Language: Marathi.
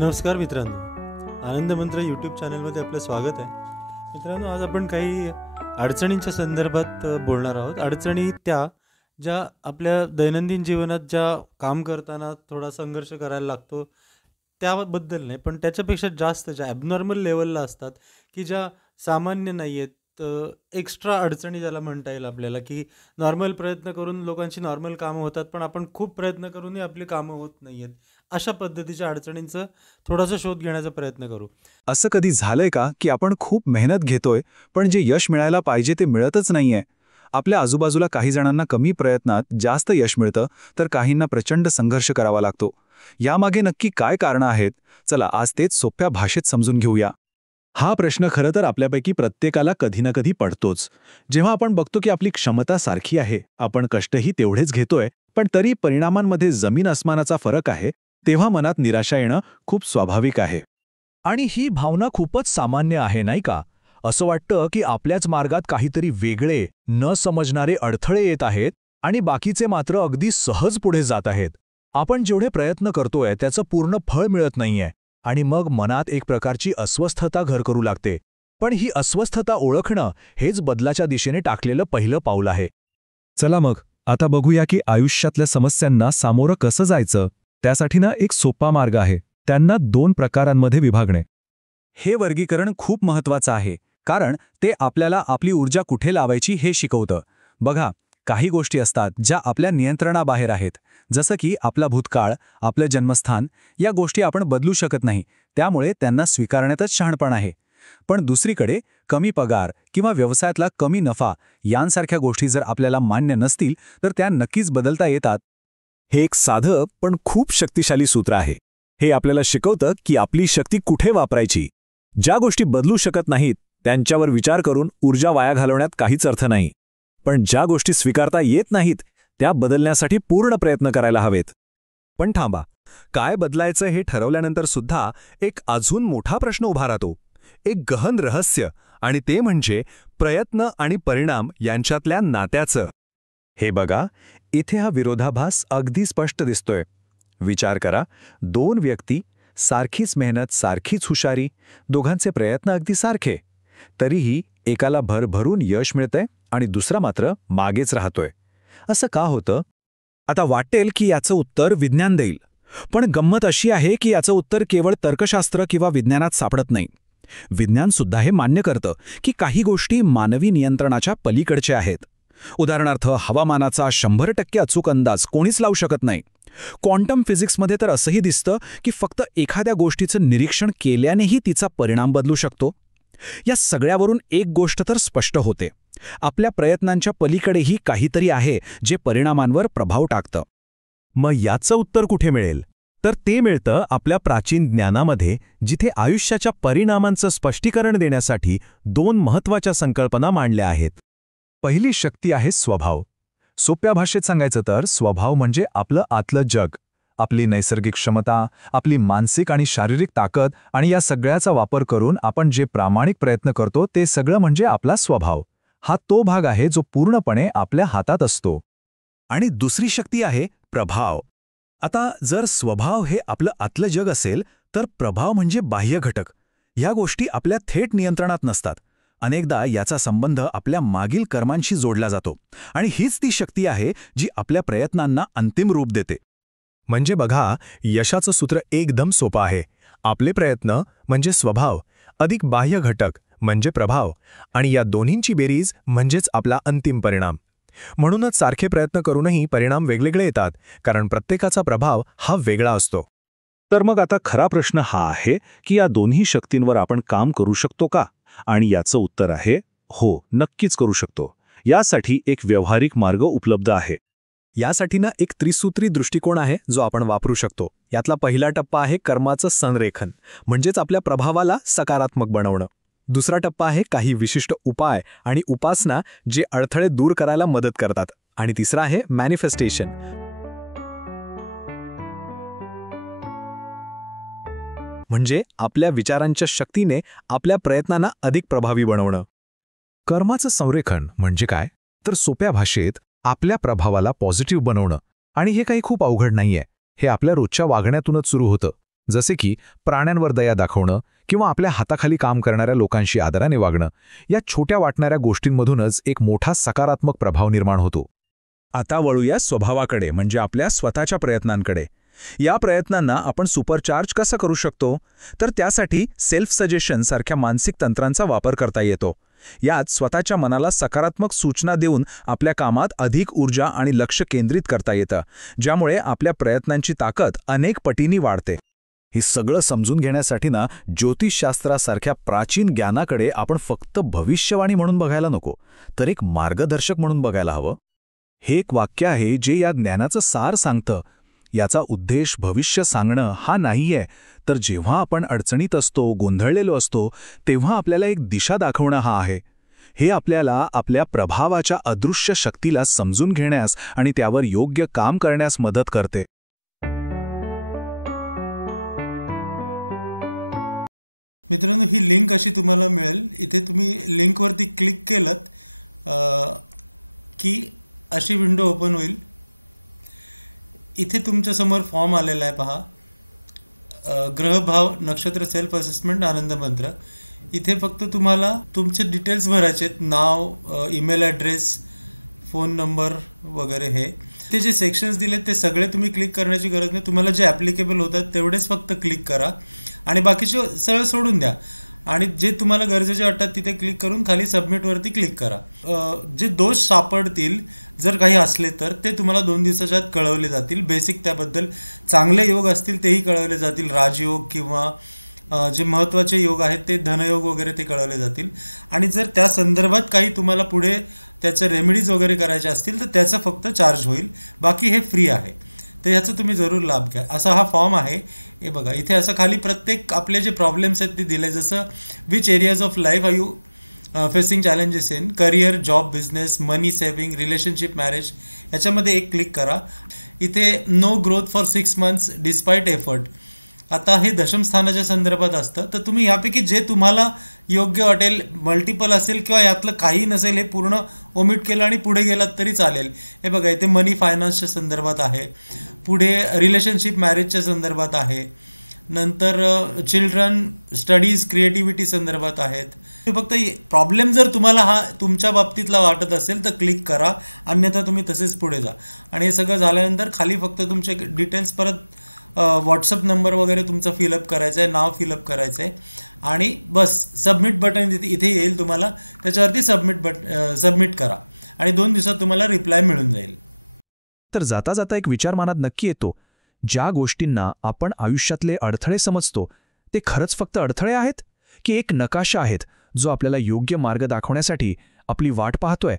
नमस्कार मित्रांनो, आनंद मंत्र यूट्यूब चॅनलमध्ये आपलं स्वागत आहे. मित्रांनो, आज आपण काही अडचणींच्या संदर्भात बोलणार आहोत. अडचणी त्या ज्या आपल्या दैनंदिन जीवनात ज्या काम करताना थोडा संघर्ष करायला लागतो त्याबद्दल नाही, पण त्याच्यापेक्षा जास्त ज्या ॲबनॉर्मल लेवलला असतात, की ज्या सामान्य नाही आहेत, एक्स्ट्रा अडचणी ज्याला म्हणता येईल आपल्याला, की नॉर्मल प्रयत्न करून लोकांची नॉर्मल कामं होतात, पण आपण खूप प्रयत्न करूनही आपली कामं होत नाही आहेत. अशा पद्धतीच्या अडचणींचा थोडासा शोध घेण्याचा प्रयत्न करू. असं कधी झालंय का की आपण खूप मेहनत घेतोय पण जे यश मिळायला पाहिजे ते मिळतच नाहीये? आपल्या आजूबाजूला काही जणांना कमी प्रयत्नात जास्त यश मिळतं, तर काहींना प्रचंड संघर्ष करावा लागतो. यामागे नक्की काय कारणं आहेत? चला आज तेच सोप्या भाषेत समजून घेऊया. हा प्रश्न खरं तर आपल्यापैकी प्रत्येकाला कधी ना कधी पडतोच. जेव्हा आपण बघतो की आपली क्षमता सारखी आहे, आपण कष्टही तेवढेच घेतोय, पण तरी परिणामांमध्ये जमीन अस्मानाचा फरक आहे, तेव्हा मनात निराशा येणं खूप स्वाभाविक आहे. आणि ही भावना खूपच सामान्य आहे, नाही का? असं वाटतं की आपल्याच मार्गात काहीतरी वेगळे, न समजणारे अडथळे येत आहेत आणि बाकीचे मात्र अगदी सहज पुढे जात आहेत. आपण जेवढे प्रयत्न करतोय त्याचं पूर्ण फळ मिळत नाहीये आणि मग मनात एक प्रकारची अस्वस्थता घर करू लागते. पण ही अस्वस्थता ओळखणं हेच बदलाच्या दिशेने टाकलेलं पहिलं पाऊल आहे. चला मग आता बघूया की आयुष्यातल्या समस्यांना सामोरं कसं जायचं. त्यासाठी एक सोपा मार्ग आहे, त्यांना 2 प्रकारांमध्ये विभागणे. हे वर्गीकरण खूप महत्त्वाचं आहे, कारण ते आपल्याला आपली ऊर्जा कुठे लावायची हे शिकवतं. बघा, काही गोष्टी असतात ज्या आपल्या नियंत्रणाबाहेर आहेत, जसं की आपला भूतकाळ, आपलं जन्मस्थान. या गोष्टी आपण बदलू शकत नाही, त्यामुळे त्यांना स्वीकारण्यातच शहाणपण आहे. पण दुसरीकडे कमी पगार किंवा व्यवसायातला कमी नफा यांसारख्या गोष्टी जर आपल्याला मान्य नसतील, तर त्या नक्कीच बदलता येतात. हे एक साधं पण खूप शक्तिशाली सूत्र आहे. हे आपल्याला शिकवतं की आपली शक्ती कुठे वापरायची. ज्या गोष्टी बदलू शकत नाहीत त्यांच्यावर विचार करून ऊर्जा वाया घालवण्यात काहीच अर्थ नाही. पण ज्या गोष्टी स्वीकारता येत नाहीत त्या बदलण्यासाठी पूर्ण प्रयत्न करायला हवेत. पण थांबा, काय बदलायचं हे ठरवल्यानंतर सुद्धा एक अजून मोठा प्रश्न उभा राहतो, एक गहन रहस्य, आणि ते म्हणजे प्रयत्न आणि परिणाम यांच्यातल्या नात्याचं. हे बघा, इथे हा विरोधाभास अगदी स्पष्ट दिसतोय. विचार करा, 2 व्यक्ती, सारखीच मेहनत, सारखीच हुशारी, दोघांचे प्रयत्न अगदी सारखे, तरीही एकाला भरभरून यश मिळतंय आणि दुसरा मात्र मागेच राहतोय. असं का होतं? आता वाटेल की याचं उत्तर विज्ञान देईल, पण गंमत अशी आहे की याचं उत्तर केवळ तर्कशास्त्र किंवा विज्ञानात सापडत नाही. विज्ञान सुद्धा हे मान्य करतं की काही गोष्टी मानवी नियंत्रणाच्या पलीकडच्या आहेत. उदाहरणार्थ, हवामानाचा 100% अचूक अंदाज कोणीच लावू शकत नाही. क्वांटम फिजिक्समध्ये तर असंही दिसतं की फक्त एखाद्या गोष्टीचं निरीक्षण केल्यानेही तिचा परिणाम बदलू शकतो. या सगळ्यावरून एक गोष्ट तर स्पष्ट होते, आपल्या प्रयत्नांच्या पलीकडेही काहीतरी आहे जे परिणामांवर प्रभाव टाकतं. मग याचं उत्तर कुठे मिळेल? तर ते मिळतं आपल्या प्राचीन ज्ञानामध्ये, जिथे आयुष्याच्या परिणामांचं स्पष्टीकरण देण्यासाठी 2 महत्त्वाच्या संकल्पना मांडल्या आहेत. पहिली शक्ती आहे स्वभाव. सोप्या भाषेत सांगायचं तर स्वभाव म्हणजे आपलं आतलं जग, आपली नैसर्गिक क्षमता, आपली मानसिक आणि शारीरिक ताकद, आणि या सगळ्याचा वापर करून आपण जे प्रामाणिक प्रयत्न करतो ते सगळं म्हणजे आपला स्वभाव. हा तो भाग आहे जो पूर्णपणे आपल्या हातात असतो. आणि दुसरी शक्ती आहे प्रभाव. आता जर स्वभाव हे आपलं आतलं जग असेल, तर प्रभाव म्हणजे बाह्य घटक. ह्या गोष्टी आपल्या थेट नियंत्रणात नसतात. अनेकदा याचा संबंध आपल्या मागील कर्मांशी जोडला जातो, आणि हीच ती शक्ती आहे जी आपल्या प्रयत्नांना अंतिम रूप देते. म्हणजे बघा, यशाचं सूत्र एकदम सोपं आहे. आपले प्रयत्न म्हणजे स्वभाव, अधिक बाह्य घटक म्हणजे प्रभाव, आणि या दोन्हींची बेरीज म्हणजेच आपला अंतिम परिणाम. म्हणूनच सारखे प्रयत्न करूनही परिणाम वेगवेगळे येतात, कारण प्रत्येकाचा प्रभाव हा वेगळा असतो. तर मग आता खरा प्रश्न हा आहे की या दोन्ही शक्तींवर आपण काम करू शकतो का? आणि याचं उत्तर आहे हो, नक्कीच करू शकतो. यासाठी एक व्यावहारिक मार्ग उपलब्ध आहे. यासाठी एक त्रिसूत्री दृष्टिकोन आहे जो आपण वापरू शकतो. यातला पहिला टप्पा आहे कर्माचं संरेखन, म्हणजेच आपल्या प्रभावाला सकारात्मक बनवणं. दुसरा टप्पा आहे काही विशिष्ट उपाय आणि उपासना जे अडथळे दूर करायला मदत करतात. आणि तिसरा आहे मॅनिफेस्टेशन, म्हणजे आपल्या विचारांच्या शक्तीने आपल्या प्रयत्नांना अधिक प्रभावी बनवणं. कर्माचं संरेखन म्हणजे काय? तर सोप्या भाषेत आपल्या प्रभावाला पॉझिटिव्ह बनवणं. आणि हे काही खूप अवघड नाहीये, हे आपल्या रोजच्या वागण्यातूनच सुरू होतं. जसे की प्राण्यांवर दया दाखवणं किंवा आपल्या हाताखाली काम करणाऱ्या लोकांशी आदराने वागणं, या छोट्या वाटणाऱ्या गोष्टींमधूनच एक मोठा सकारात्मक प्रभाव निर्माण होतो. आता वळूया स्वभावाकडे, म्हणजे आपल्या स्वतःच्या प्रयत्नांकडे. या प्रयत्नांना आपण सुपरचार्ज कसं करू शकतो? तर त्यासाठी सेल्फ सजेशन सारख्या मानसिक तंत्रांचा वापर करता येतो. यात स्वतःच्या मनाला सकारात्मक सूचना देऊन आपल्या कामात अधिक ऊर्जा आणि लक्ष केंद्रित करता येतं, ज्यामुळे आपल्या प्रयत्नांची ताकद अनेक पटींनी वाढते. हे सगळं समजून घेण्यासाठी ज्योतिषशास्त्रासारख्या प्राचीन ज्ञानाकडे आपण फक्त भविष्यवाणी म्हणून बघायला नको, तर एक मार्गदर्शक म्हणून बघायला हवं. हे एक वाक्य आहे जे या ज्ञानाचं सार सांगतं. याचा उद्देश भविष्य सांगणं हा नाहीये, तर जेव्हा आपण अडचणीत असतो, गोंधळलेलो असतो, तेव्हा आपल्याला एक दिशा दाखवणं हा आहे. हे आपल्याला आपल्या प्रभावाच्या अदृश्य शक्तीला समजून घेण्यास आणि त्यावर योग्य काम करण्यास मदत करते. मित्रांनो, ही लिंक अशी तुम्हाला मिळेल. इथे तुम्ही लिंकवरती क्लिक केलं की अशी विंडो ओपन होईल. इथे तुमच्यासमोर फॉर्म आलेला आहे पहा, ग्रहभाव नक्षत्र सेल्फ असेसमेंट आनंद मंत्र. इथे फक्त तुम्हाला तुमचे डिटेल्स भरायचे आहेत, नाव, ईमेल ॲड्रेस, फोन नंबर वगैरे. ते जे सेक्शन्स दिले ते सगळे तुम्ही क्लिक करण्याची गरज नाही. तुम्हाला जे ॲप्लिकेबल होतात तेवढेच फक्त क्लिक करा आणि बाकीचे सरळ सोडून द्या. आणि जे तुम्हाला गरजेचे वाटतात तिथे क्लिक करून खाली सबमिटवरती क्लिक करा. जे दोष सापडतील जर काही असले तर ते तुम्हाला 2 दिवसाच्या आत कळवले जातील. बेसिक त्याबद्दल चांगले योग असतील तेही कळवले जातील, राजयोग किंवा जे महत्त्वाचे योग आहेत ते धनयोग वगैरे ते कळवले जातील. आणि जर त्या संदर्भात काही तुम्हाला पुढे त्याचे रेमेडीज वगैरे करायचे असतील तर त्याचा फक्त चार्ज होईल. बाकी हे फ्री आहे, तर ह्याचा तुम्ही जरूर लाभ घ्या. असा हा फॉर्म आहे. हे बघा, इथे असं खाली प्रत्येक आपले जे प्रॉब्लेम्स आहेत ते दिले, जसं which areas of life are you facing challenges in, career, job, business, money saving, relationship, marriage. याच्यामध्ये एक क्लिक करा. इथे no growth for 6 months despite effort. आता हे दशमस्थानाच्या संदर्भात असतं, तर तुम्ही यापैकी जे तुम्हाला योग्य वाटेल, मल्टिपल असेल किंवा यातलं काही नसेल, हे पूर्ण ओमिट केलं आणि पुढे गेलात तरी चालेल. हे बघा, इथे मनी फायनान्सच्या संदर्भात आहे, पुढे रिलेशनशिप मॅरेजच्या संदर्भात आहे, नंतर चिल्ड्रन, स्टडीज, क्रिएटिव्हिटी संदर्भात आहेत. फक्त प्रॉब्लेम जर तुम्हाला हा तुमच्या बाबतीतला वाटत असेल तर क्लिक करा, अन्यथा तुम्ही तसेच पुढे जा. आणि हे सगळं झाल्यानंतर खाली फक्त तुमचे डिटेल्स, परत व्हॉट्सअप नंबर वगैरे तुमचा फिलअप करायचं आहे, नाव फिलअप करायचं आहे आणि बस सबमिट बटन इथे येईल तुम्हाला, त्याच्यावरती सबमिट करा आणि 2 दिवसात तुम्हाला रिप्लाय मिळून जाईल. तर जाता जाता एक विचार मनात नक्की येतो, ज्या गोष्टींना आपण आयुष्यातले अडथळे समजतो ते खरंच फक्त अडथळे आहेत की एक नकाशा आहेत जो आपल्याला योग्य मार्ग दाखवण्यासाठी आपली वाट पाहतोय?